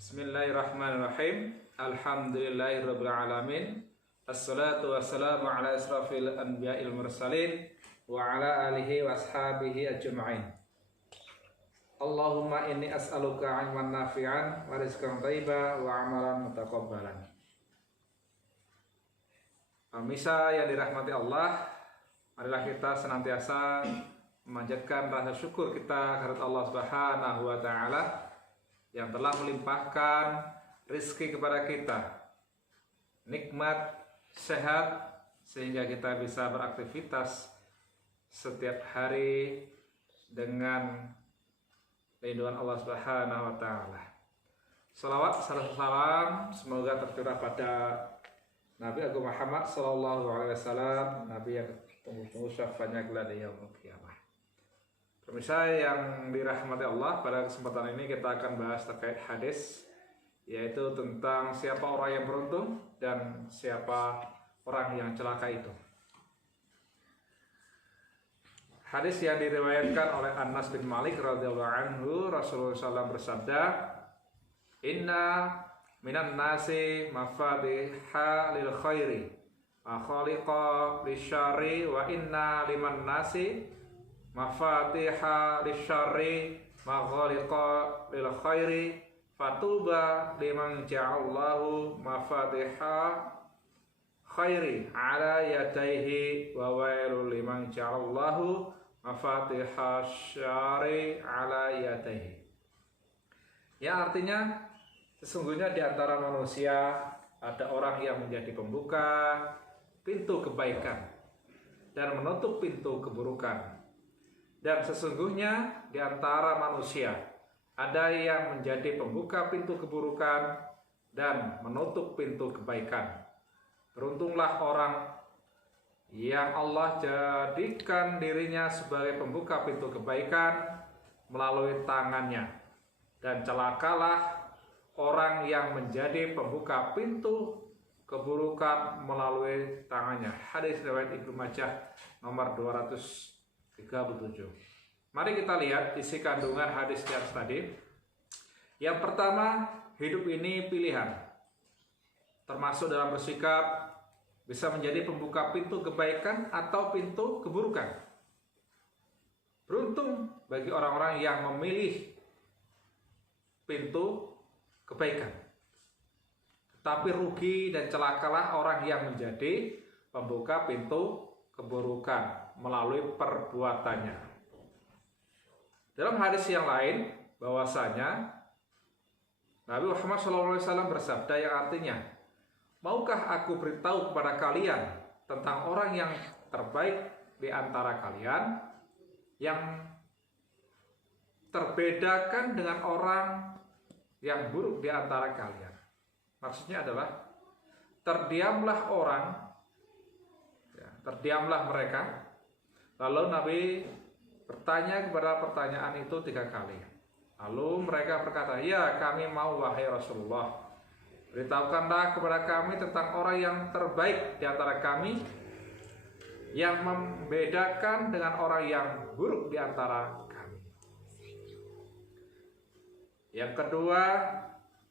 Bismillahirrahmanirrahim. Alhamdulillahirabbil alamin. Assalatu wassalamu ala asrafil anbiya'il mursalin wa ala alihi washabihi ajma'in. Allahumma inni as'aluka 'ilman nafi'an wa rizqan thayyiban wa 'amalan mutaqabbalan. Pemirsa yang dirahmati Allah, marilah kita senantiasa memanjatkan rasa syukur kita kepada Allah Subhanahu wa taala yang telah melimpahkan rezeki kepada kita, nikmat, sehat, sehingga kita bisa beraktivitas setiap hari dengan lindungan Allah Subhanahu wa taala. Salawat salam semoga tercurah pada Nabi Agung Muhammad sallallahu alaihi wasallam, Nabi yang tunggu-tunggu syafaatnya kelak di yaumul qiyamah. Pemirsa yang dirahmati Allah, pada kesempatan ini kita akan bahas terkait hadis, yaitu tentang siapa orang yang beruntung dan siapa orang yang celaka itu. Hadis yang diriwayatkan oleh Anas bin Malik radhiyallahu anhu, Rasulullah SAW bersabda, "Inna minan nasi mafadiha lil khairi wa khaliqa lisyarri wa inna liman nasi mafatiha lisyarri maghaliqa lil khairi fatuba liman ja'allahu mafatiha khairi ala yadaihi wa wailul liman ja'allahu mafatiha syarri ala yadaihi." Ya, artinya sesungguhnya di antara manusia ada orang yang menjadi pembuka pintu kebaikan dan menutup pintu keburukan. Dan sesungguhnya di antara manusia ada yang menjadi pembuka pintu keburukan dan menutup pintu kebaikan. Beruntunglah orang yang Allah jadikan dirinya sebagai pembuka pintu kebaikan melalui tangannya, dan celakalah orang yang menjadi pembuka pintu keburukan melalui tangannya. Hadis riwayat Ibnu Majah nomor 237. Mari kita lihat isi kandungan hadis di atas tadi. Yang pertama, hidup ini pilihan, termasuk dalam bersikap bisa menjadi pembuka pintu kebaikan atau pintu keburukan. Beruntung bagi orang-orang yang memilih pintu kebaikan. Tapi rugi dan celakalah orang yang menjadi pembuka pintu keburukan melalui perbuatannya. Dalam hadis yang lain bahwasanya Nabi Muhammad SAW bersabda yang artinya, "Maukah aku beritahu kepada kalian tentang orang yang terbaik di antara kalian, yang terbedakan dengan orang yang buruk di antara kalian?" Maksudnya adalah terdiamlah orang, terdiamlah mereka. Lalu Nabi bertanya kepada pertanyaan itu 3 kali. Lalu mereka berkata, "Ya, kami mau wahai Rasulullah. Beritahukanlah kepada kami tentang orang yang terbaik di antara kami, yang membedakan dengan orang yang buruk di antara kami." Yang kedua,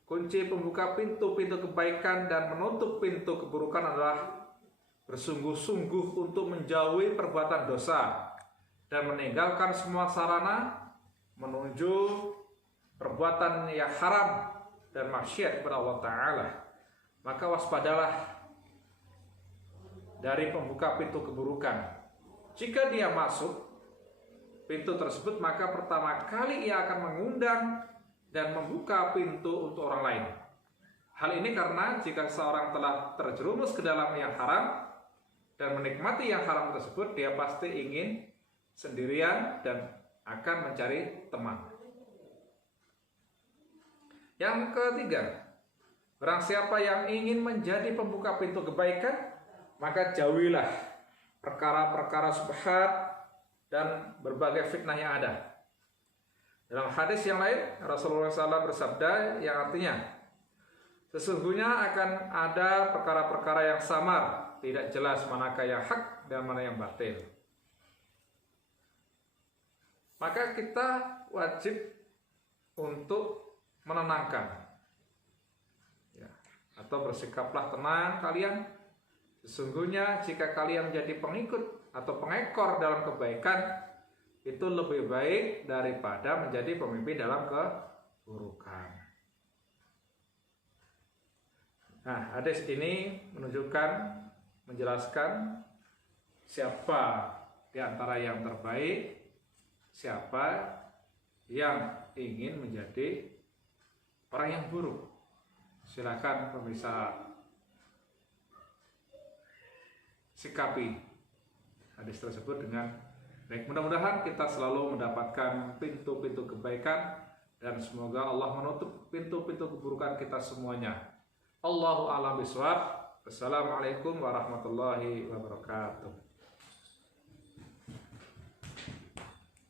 kunci pembuka pintu-pintu kebaikan dan menutup pintu keburukan adalah bersungguh-sungguh untuk menjauhi perbuatan dosa dan meninggalkan semua sarana menuju perbuatan yang haram dan maksiat kepada Allah Ta'ala. Maka waspadalah dari pembuka pintu keburukan. Jika dia masuk pintu tersebut, maka pertama kali ia akan mengundang dan membuka pintu untuk orang lain. Hal ini karena jika seorang telah terjerumus ke dalam yang haram dan menikmati yang haram tersebut, dia pasti ingin sendirian dan akan mencari teman. Yang ketiga, barang siapa yang ingin menjadi pembuka pintu kebaikan, maka jauhilah perkara-perkara subhat dan berbagai fitnah yang ada. Dalam hadis yang lain, Rasulullah SAW bersabda yang artinya, sesungguhnya akan ada perkara-perkara yang samar, tidak jelas manakah yang hak dan mana yang batil. Maka kita wajib untuk menenangkan atau bersikaplah tenang kalian. Sesungguhnya jika kalian menjadi pengikut atau pengekor dalam kebaikan, itu lebih baik daripada menjadi pemimpin dalam keburukan. Nah, hadis ini menjelaskan siapa di antara yang terbaik, siapa yang ingin menjadi orang yang buruk. Silakan pemirsa sikapi hadis tersebut dengan baik. Mudah-mudahan kita selalu mendapatkan pintu-pintu kebaikan dan semoga Allah menutup pintu-pintu keburukan kita semuanya. Allahu a'lam bishawab. Assalamualaikum warahmatullahi wabarakatuh.